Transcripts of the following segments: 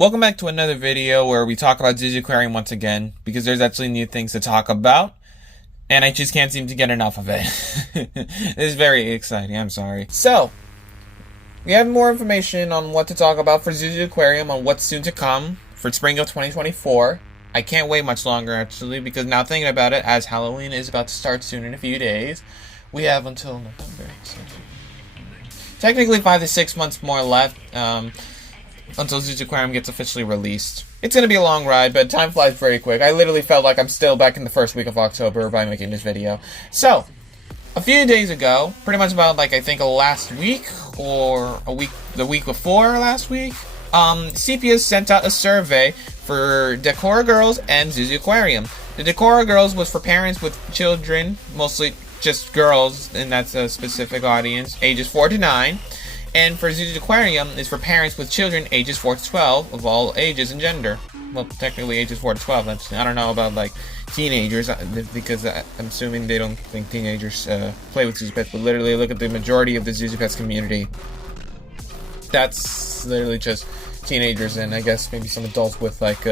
Welcome back to another video where we talk about Zhu Zhu Aquarium once again, because there's actually new things to talk about, and I just can't seem to get enough of it. It's very exciting, I'm sorry. So, we have more information on what to talk about for Zhu Zhu Aquarium, on what's soon to come for spring of 2024. I can't wait much longer, actually, because now thinking about it, as Halloween is about to start soon in a few days, we have until November. So technically 5 to 6 months more left, until Zhu Zhu Aquarium gets officially released. It's going to be a long ride, but time flies very quick. I literally felt like I'm still back in the first week of October by making this video. So, a few days ago, pretty much about like I think last week, or the week before last week, Sepia sent out a survey for Decora Girls and Zhu Zhu Aquarium. The Decora Girls was for parents with children, mostly just girls, and that's a specific audience, ages 4 to 9. And for Zhu Zhu Aquarium is for parents with children ages 4 to 12 of all ages and gender. Well, technically ages 4 to 12. I don't know about like teenagers, because I'm assuming they don't think teenagers play with Zhu Zhu pets. But literally, look at the majority of the Zhu Zhu pets community. That's literally just teenagers, and I guess maybe some adults with like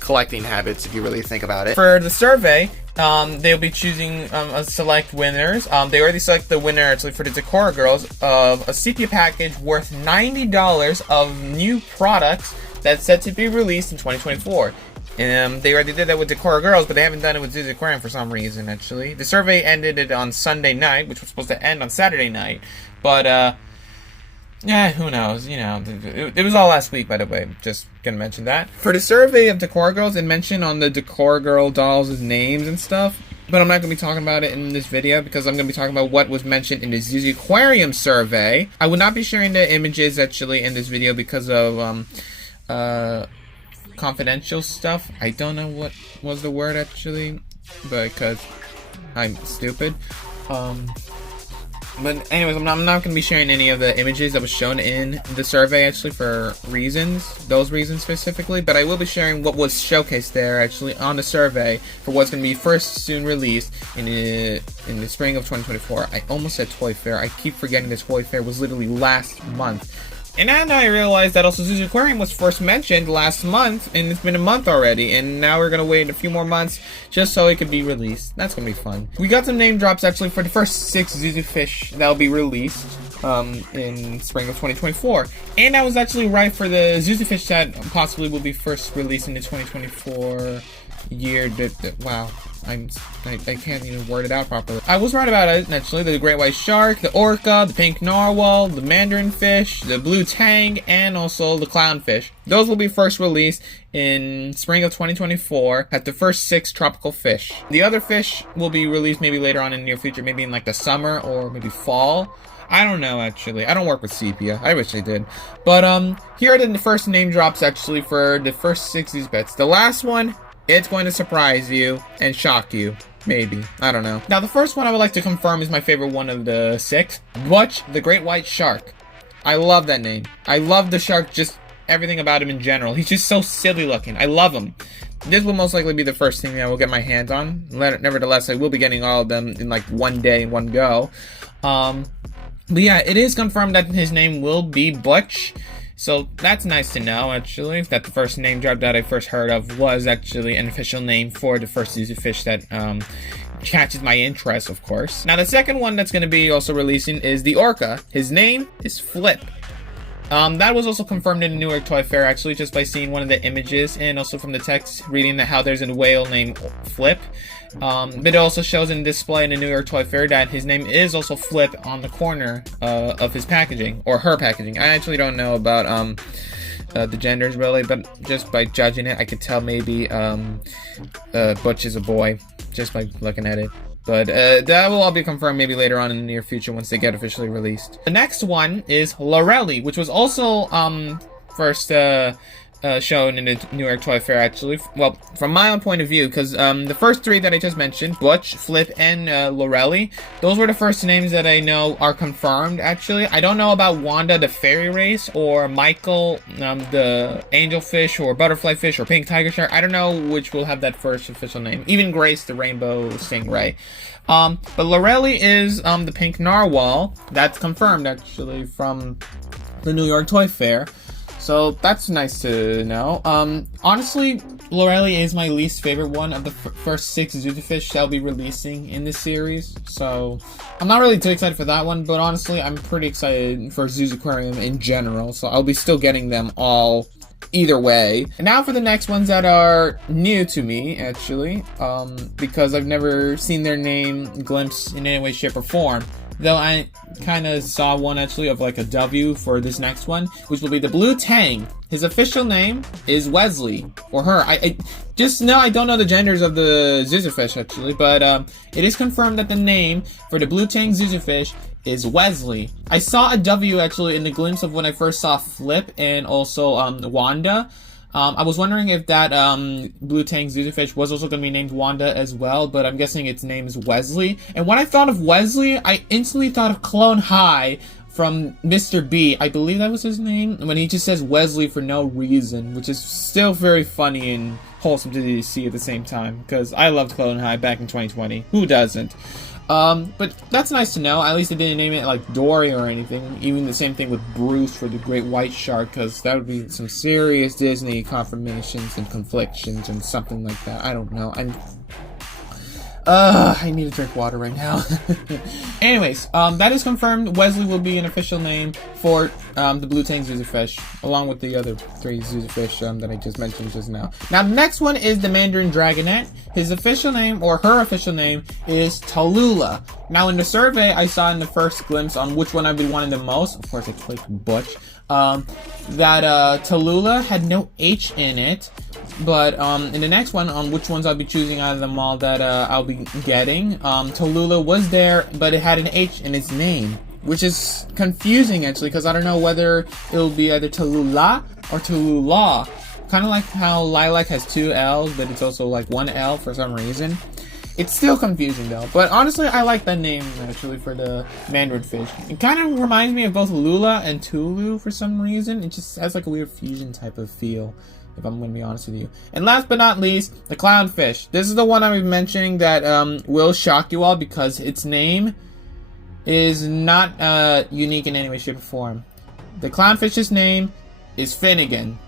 collecting habits, if you really think about it. For the survey, they'll be choosing select winners. They already selected the winner actually for the Decora Girls of a Sepia package worth $90 of new products that's set to be released in 2024. They already did that with Decora Girls, but they haven't done it with Zhu Zhu Aquarium for some reason, actually. The survey ended it on Sunday night, which was supposed to end on Saturday night, but yeah, who knows, you know, it was all last week, by the way, just gonna mention that. For the survey of Decora Girls, it mentioned on the Decora Girl dolls' names and stuff, but I'm not gonna be talking about it in this video, because I'm gonna be talking about what was mentioned in the Zhu Zhu Aquarium survey. I will not be sharing the images, actually, in this video because of, confidential stuff. I don't know what was the word, actually, because I'm stupid. But anyways, I'm not going to be sharing any of the images that was shown in the survey, actually, for reasons, those reasons specifically, but I will be sharing what was showcased there, actually, on the survey for what's going to be first soon released in the spring of 2024. I almost said Toy Fair. I keep forgetting the Toy Fair was literally last month. And now I realized that also Zhu Zhu Aquarium was first mentioned last month, and it's been a month already, and now we're going to wait a few more months just so it could be released. That's going to be fun. We got some name drops, actually, for the first 6 Zhu Zhu Fish that will be released in spring of 2024. And I was actually right for the Zhu Zhu Fish that possibly will be first released in the 2024 year. Wow. I can't even word it out properly. I was right about it, actually. The great white shark, the orca, the pink narwhal, the mandarin fish, the blue tang, and also the clownfish. Those will be first released in spring of 2024 at the first 6 tropical fish. The other fish will be released maybe later on in the near future, maybe in like the summer or maybe fall. I don't know, actually. I don't work with Sepia. I wish I did. But here are the first name drops, actually, for the first 6 of these pets. The last one, it's going to surprise you and shock you. Maybe. I don't know. Now, the first one I would like to confirm is my favorite one of the 6. Butch, the great white shark. I love that name. I love the shark, just everything about him in general. He's just so silly looking. I love him. This will most likely be the first thing I will get my hands on. Nevertheless, I will be getting all of them in like one day, in one go. But yeah, it is confirmed that his name will be Butch. So that's nice to know, actually, that the first name drop that I first heard of was actually an official name for the first Zhu Zhu fish that catches my interest, of course. Now, the second one that's going to be also releasing is the orca. His name is Flip. That was also confirmed in the New York Toy Fair, actually, just by seeing one of the images and also from the text reading that how there's a whale named Flip. But it also shows in display in the New York Toy Fair that his name is also Flip on the corner of his packaging, or her packaging. I actually don't know about the genders really, but just by judging it, I could tell maybe Butch is a boy, just by looking at it. But that will all be confirmed maybe later on in the near future once they get officially released. The next one is Lorelli, which was also first shown in the New York Toy Fair, actually. Well, from my own point of view, because the first 3 that I just mentioned, Butch, Flip, and Lorelli, those were the first names that I know are confirmed, actually. I don't know about Wanda, the fairy race, or Michael, the angelfish, or butterfly fish, or pink tiger shark. I don't know which will have that first official name. Even Grace, the rainbow stingray. But Lorelli is the pink narwhal. That's confirmed, actually, from the New York Toy Fair. So that's nice to know. Honestly, Lorelli is my least favorite one of the first 6 Zhu Zhu Fish they'll be releasing in this series. So I'm not really too excited for that one, but honestly, I'm pretty excited for Zhu Zhu Aquarium in general. So I'll be still getting them all either way. And now for the next ones that are new to me, actually, because I've never seen their name glimpsed in any way, shape, or form. Though I kind of saw one actually of like a W for this next one, which will be the Blue Tang. His official name is Wesley, or her. I just know I don't know the genders of the Zhu Zhu Fish actually, but it is confirmed that the name for the Blue Tang Zhu Zhu Fish is Wesley. I saw a W actually in the glimpse of when I first saw Flip and also Wanda. I was wondering if that Blue Tang Zhu Zhu Fish was also going to be named Wanda as well, but I'm guessing its name is Wesley. And when I thought of Wesley, I instantly thought of Clone High from Mr. B. I believe that was his name, when he just says Wesley for no reason, which is still very funny and wholesome to see at the same time, because I loved Clone High back in 2020. Who doesn't? But that's nice to know. At least they didn't name it like Dory or anything. Even the same thing with Bruce for the Great White Shark, because that would be some serious Disney confirmations and conflictions and something like that. I don't know. I need to drink water right now. Anyways, that is confirmed. Wesley will be an official name for the Blue Tang Zhu Zhu Fish, along with the other 3 Zhu Zhu Fish that I just mentioned just now. Now, the next one is the Mandarin Dragonette. His official name, or her official name, is Tallulah. Now, in the survey I saw in the first glimpse on which one I've been wanting the most, of course I clicked Butch, that Tallulah had no H in it. But in the next one, on which ones I'll be choosing out of them all that I'll be getting, Tallulah was there, but it had an H in its name, which is confusing actually, because I don't know whether it'll be either Tallulah or Tallulah. Kind of like how Lilac has 2 L's, but it's also like 1 L for some reason. It's still confusing though, but honestly I like that name actually for the Mandarin fish. It kind of reminds me of both Lula and Tulu for some reason. It just has like a weird fusion type of feel, if I'm going to be honest with you. And last but not least, the clownfish. This is the one I'm mentioning that will shock you all, because its name is not unique in any way, shape, or form. The clownfish's name is Finnegan.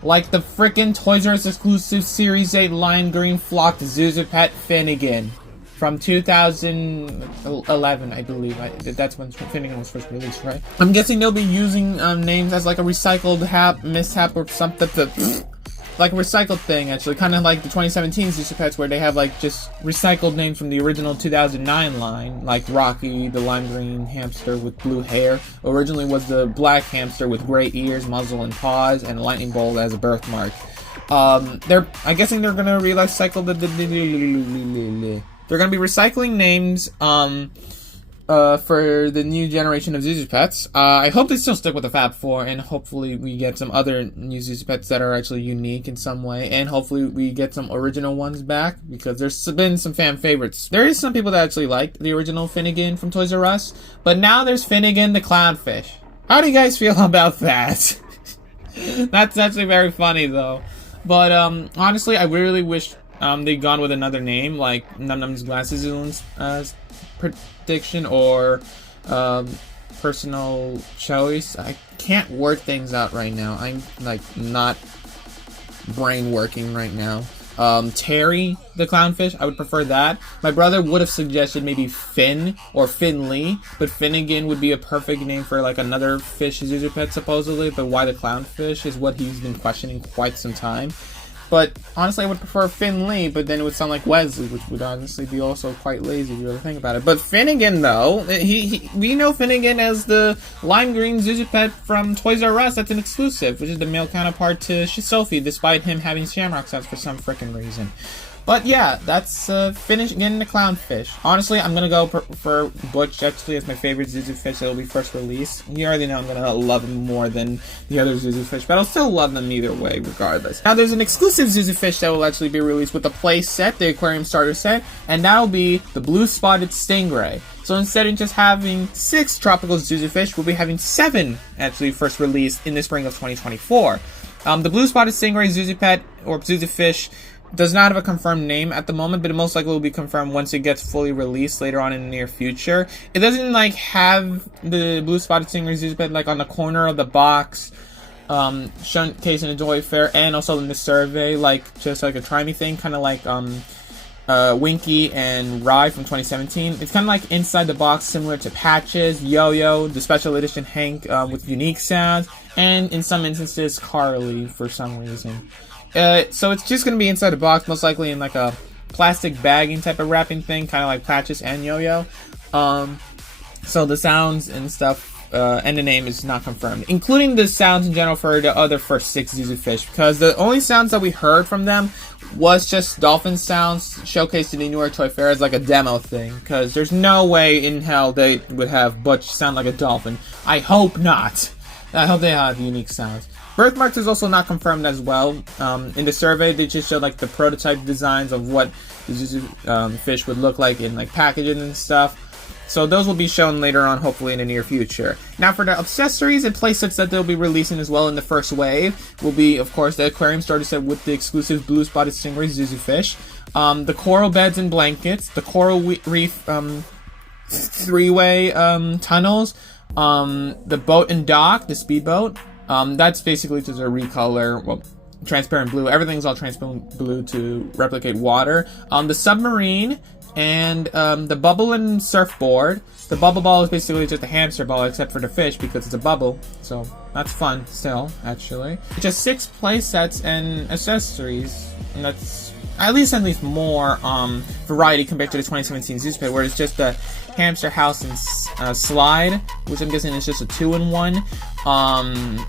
Like the frickin' Toys R Us exclusive Series 8 lime green flocked Zhu Zhu pet Finnegan from 2011, I believe. That's when Finnegan was first released, right? I'm guessing they'll be using names as like a recycled mishap or something. Like a recycled thing, actually. Kind of like the 2017 Zhu Zhu Pets, where they have like just recycled names from the original 2009 line. Like Rocky, the lime green hamster with blue hair. Originally was the black hamster with gray ears, muzzle, and paws, and a lightning bolt as a birthmark. I'm guessing they're gonna recycle they're gonna be recycling names, for the new generation of Zhu Zhu Pets. I hope they still stick with the Fab 4, and hopefully we get some other new Zhu Zhu Pets that are actually unique in some way, and hopefully we get some original ones back, because there's been some fan favorites. There is some people that actually like the original Finnegan from Toys R Us, but now there's Finnegan the Clownfish. How do you guys feel about that? That's actually very funny though. But honestly, I really wish they'd gone with another name, like Num Num's Glasses prediction or personal choice. I can't work things out right now. I'm like not brain working right now. Terry the Clownfish, I would prefer that. My brother would have suggested maybe Finn or Finley, but Finnegan would be a perfect name for like another fish Zhu Zhu Pet supposedly, but why the Clownfish is what he's been questioning quite some time. But honestly, I would prefer Finley, but then it would sound like Wesley, which would honestly be also quite lazy if you really think about it. But Finnegan, though, we know Finnegan as the lime green Zhu Zhu Pet from Toys R Us. That's an exclusive, which is the male counterpart to Sophie, despite him having shamrock sets for some frickin' reason. But yeah, that's Finnegan the Clownfish. Honestly, I'm gonna go for Butch actually as my favorite Zhu Zhu Fish that'll be first released. You already know I'm gonna love him more than the other Zhu Zhu Fish, but I'll still love them either way, regardless. Now, there's an exclusive Zhu Zhu Fish that will actually be released with the play set, the aquarium starter set, and that'll be the blue spotted stingray. So instead of just having 6 tropical Zhu Zhu Fish, we'll be having 7 actually first released in the spring of 2024. The blue spotted stingray Zhu Zhu Pet or Zhu Zhu Fish does not have a confirmed name at the moment, but it most likely will be confirmed once it gets fully released later on in the near future. It doesn't like have the blue spotted stingray Zhu Zhu Pet like on the corner of the box showcasing the Toy Fair and also in the survey, like just like a try me thing, kind of like Winky and Rye from 2017. It's kind of like inside the box, similar to Patches, Yo-Yo, the special edition Hank with unique sounds, and in some instances Carly for some reason. So it's just going to be inside the box, most likely in like a plastic bagging type of wrapping thing, kind of like Patches and Yo-Yo. So the sounds and stuff and the name is not confirmed, including the sounds in general for the other first 6 Zhu Zhu Fish, because the only sounds that we heard from them was just dolphin sounds showcased in the New York Toy Fair as like a demo thing, because there's no way in hell they would have Butch sound like a dolphin. I hope not. I hope they have unique sounds. Birthmarks is also not confirmed as well. In the survey, they just showed like the prototype designs of what the Zhu Zhu Fish would look like in like packaging and stuff. So those will be shown later on, hopefully in the near future. Now for the accessories and playsets that they'll be releasing as well in the first wave will be, of course, the aquarium starter set with the exclusive blue spotted stingray Zhu Zhu Fish, the coral beds and blankets, the coral reef 3-way tunnels, the boat and dock, the speedboat. That's basically just a recolor, well, transparent blue. Everything's all transparent blue to replicate water. The submarine. And the bubble and surfboard. The bubble ball is basically just a hamster ball except for the fish because it's a bubble. So that's fun still, actually. Just 6 play sets and accessories. And that's at least more variety compared to the 2017 Zhu Zhu Fish, where it's just the hamster house and slide, which I'm guessing is just a 2-in-1.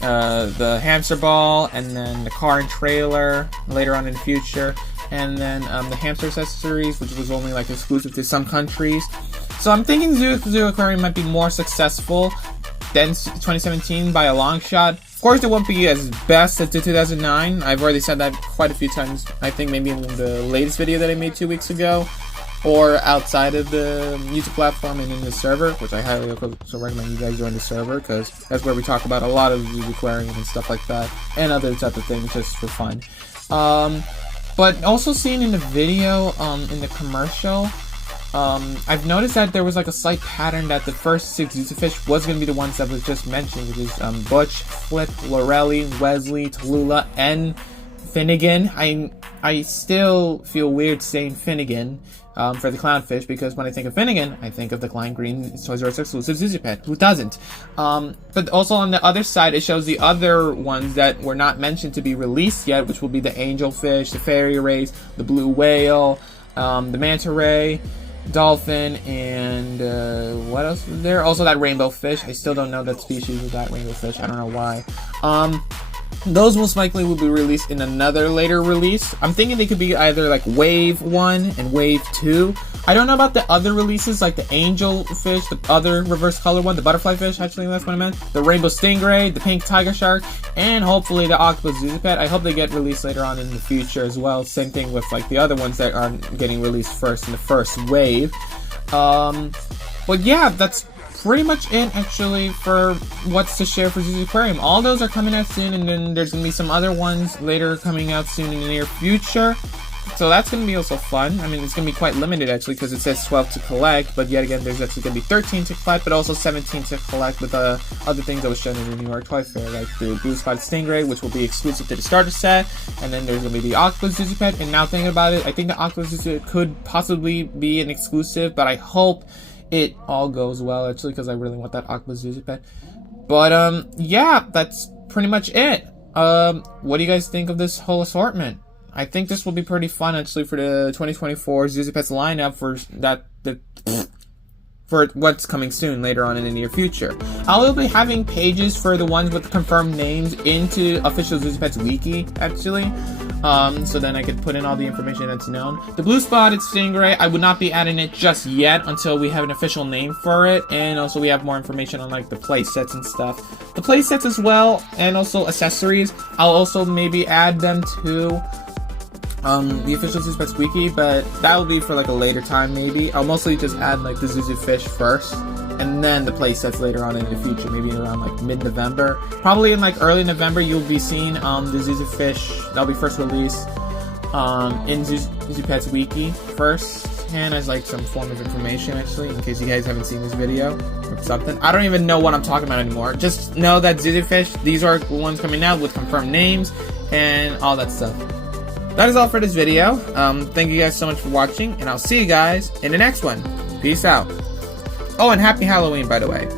The hamster ball, and then the car and trailer later on in the future. And then the hamster accessories, which was only like exclusive to some countries. So I'm thinking Zhu Zhu Aquarium might be more successful than 2017 by a long shot. Of course, it won't be as best as the 2009. I've already said that quite a few times. I think maybe in the latest video that I made 2 weeks ago, or outside of the YouTube platform and in the server, which I highly also recommend you guys join the server, because that's where we talk about a lot of Zhu Zhu Aquarium and stuff like that, and other type of things just for fun. But also seen in the video, in the commercial, I've noticed that there was like a slight pattern that the first 6 Zhu Zhu Fish was going to be the ones that was just mentioned, which is Butch, Flip, Lorelli, Wesley, Tallulah, and Finnegan. I still feel weird saying Finnegan for the clownfish, because when I think of Finnegan, I think of the Klein Green Toys R Us exclusive Zhu Zhu Pet. Who doesn't? But also on the other side, it shows the other ones that were not mentioned to be released yet, which will be the angelfish, the fairy rays, the blue whale, the manta ray, dolphin, and what else was there? Also that rainbow fish. I still don't know that species of that rainbow fish. I don't know why. Those most likely will be released in another later release. I'm thinking they could be either like Wave 1 and Wave 2. I don't know about the other releases, like the angel fish, the other reverse color one, the butterfly fish, actually that's what I meant, the rainbow stingray, the pink tiger shark, and hopefully the octopus Zhu Zhu Pet. I hope they get released later on in the future as well. Same thing with like the other ones that are getting released first in the first wave. But yeah, that's pretty much it actually for what's to share for Zhu Zhu Aquarium. All those are coming out soon, and then there's gonna be some other ones later coming out soon in the near future. So that's gonna be also fun. I mean, it's gonna be quite limited actually, because it says 12 to collect, but yet again, there's actually gonna be 13 to collect, but also 17 to collect with other things that was shown in the New York Toy Fair, like the blue spotted stingray, which will be exclusive to the starter set, and then there's gonna be the octopus Zhu Zhu Pet. And now thinking about it, I think the octopus Zhu Zhu could possibly be an exclusive, but I hope it all goes well actually, because I really want that octopus Zhu Zhu Pet. But yeah, that's pretty much it. What do you guys think of this whole assortment? I think this will be pretty fun actually for the 2024 Zhu Zhu Pets lineup for what's coming soon later on in the near future. I will be having pages for the ones with confirmed names into official Zhu Zhu Pets wiki actually. So then I could put in all the information that's known. The blue spotted stingray, I would not be adding it just yet until we have an official name for it, and also we have more information on like the play sets and stuff. The play sets as well, and also accessories. I'll also maybe add them to the official Zhu Zhu Pets wiki, but that will be for like a later time maybe. I'll mostly just add like the Zhu Zhu Fish first, and then the play sets later on in the future, maybe around like mid-November. Probably in like early November, you'll be seeing the Zhu Zhu Fish. That'll be first released in Zhu Zhu Pets wiki first, can as like some form of information, actually, in case you guys haven't seen this video or something. I don't even know what I'm talking about anymore. Just know that Zhu Zhu Fish, these are the ones coming out with confirmed names and all that stuff. That is all for this video. Thank you guys so much for watching, and I'll see you guys in the next one. Peace out. Oh, and happy Halloween, by the way.